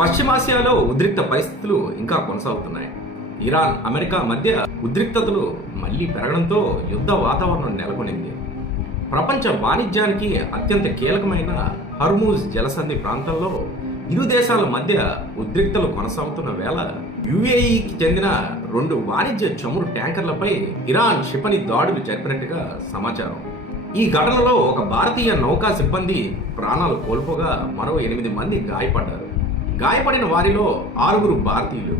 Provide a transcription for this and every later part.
పశ్చిమాసియాలో ఉద్రిక్త పరిస్థితులు ఇంకా కొనసాగుతున్నాయి. ఇరాన్, అమెరికా మధ్య ఉద్రిక్తతలు మళ్లీ పెరగడంతో యుద్ధ వాతావరణం నెలకొనింది. ప్రపంచ వాణిజ్యానికి అత్యంత కీలకమైన హర్మూజ్ జలసంధి ప్రాంతంలో ఇరు దేశాల మధ్య ఉద్రిక్తలు కొనసాగుతున్న వేళ యుఏఈకి చెందిన 2 వాణిజ్య చమురు ట్యాంకర్లపై ఇరాన్ క్షిపణి దాడులు జరిపినట్టుగా సమాచారం. ఈ ఘటనలో ఒక భారతీయ నౌకా సిబ్బంది ప్రాణాలు కోల్పోగా మరో 8 మంది గాయపడ్డారు. గాయపడిన వారిలో 6 భారతీయులు,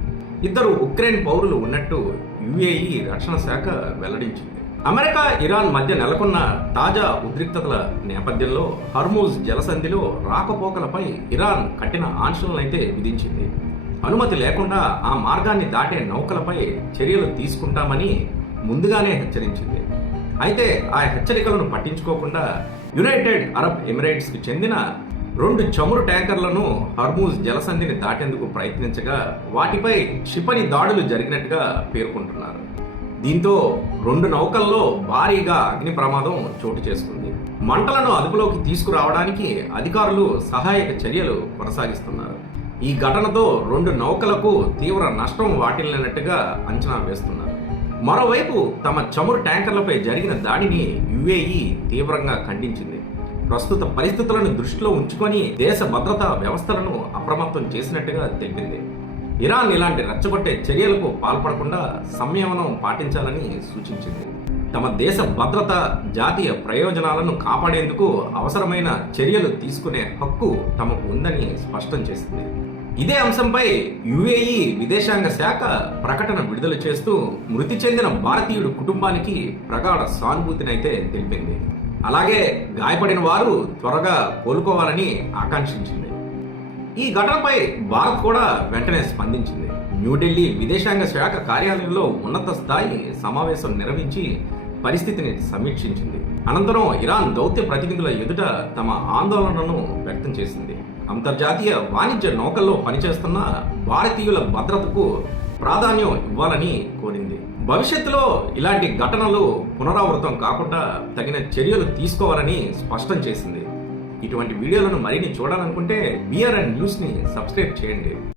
2 ఉక్రెయిన్ పౌరులు ఉన్నట్టు యుఏఈ రక్షణ శాఖ వెల్లడించింది. అమెరికా, ఇరాన్ మధ్య నెలకొన్న తాజా ఉద్రిక్తతల నేపథ్యంలో హర్మూజ్ జలసంధిలో రాకపోకలపై ఇరాన్ కఠిన ఆంక్షలనైతే విధించింది. అనుమతి లేకుండా ఆ మార్గాన్ని దాటే నౌకలపై చర్యలు తీసుకుంటామని ముందుగానే హెచ్చరించింది. అయితే ఆ హెచ్చరికలను పట్టించుకోకుండా యునైటెడ్ అరబ్ ఎమిరేట్స్కి చెందిన 2 చమురు ట్యాంకర్లను హర్మూజ్ జలసంధిని దాటేందుకు ప్రయత్నించగా వాటిపై క్షిపణి దాడులు జరిగినట్టుగా పేర్కొంటున్నారు. దీంతో 2 నౌకల్లో భారీగా అగ్ని ప్రమాదం చోటు చేసుకుంది. మంటలను అదుపులోకి తీసుకురావడానికి అధికారులు సహాయక చర్యలు కొనసాగిస్తున్నారు. ఈ ఘటనతో 2 నౌకలకు తీవ్ర నష్టం వాటిల్లినట్టుగా అంచనా వేస్తున్నారు. మరోవైపు తమ చమురు ట్యాంకర్లపై జరిగిన దాడిని యుఏఈ తీవ్రంగా ఖండించింది. ప్రస్తుత పరిస్థితులను దృష్టిలో ఉంచుకొని దేశ భద్రతా వ్యవస్థలను అప్రమత్తం చేసినట్టుగా తెలిపింది. ఇరాన్ ఇలాంటి రెచ్చగొట్టే చర్యలకు పాల్పడకుండా సంయమనం పాటించాలని సూచించింది. తమ దేశ భద్రత, జాతీయ ప్రయోజనాలను కాపాడేందుకు అవసరమైన చర్యలు తీసుకునే హక్కు తమకు ఉందని స్పష్టం చేసింది. ఇదే అంశంపై యుఏఈ విదేశాంగ శాఖ ప్రకటన విడుదల చేస్తూ మృతి చెందిన భారతీయుడు కుటుంబానికి ప్రగాఢ సానుభూతినైతే తెలిపింది. అలాగే గాయపడిన వారు త్వరగా కోలుకోవాలని ఆకాంక్షించింది. ఈ ఘటనపై భారత్ కూడా వెంటనే స్పందించింది. న్యూఢిల్లీ విదేశాంగ శాఖ కార్యాలయంలో ఉన్నత స్థాయి సమావేశం నిర్వహించి పరిస్థితిని సమీక్షించింది. అనంతరం ఇరాన్ దౌత్య ప్రతినిధుల ఎదుట తమ ఆందోళనను వ్యక్తం చేసింది. అంతర్జాతీయ వాణిజ్య నౌకల్లో పనిచేస్తున్న భారతీయుల భద్రతకు ప్రాధాన్యం ఇవ్వాలని కోరింది. భవిష్యత్తులో ఇలాంటి ఘటనలు పునరావృతం కాకుండా తగిన చర్యలు తీసుకోవాలని స్పష్టం చేసింది. ఇటువంటి వీడియోలను మరిన్ని చూడాలనుకుంటే BRN న్యూస్ని సబ్స్క్రైబ్ చేయండి.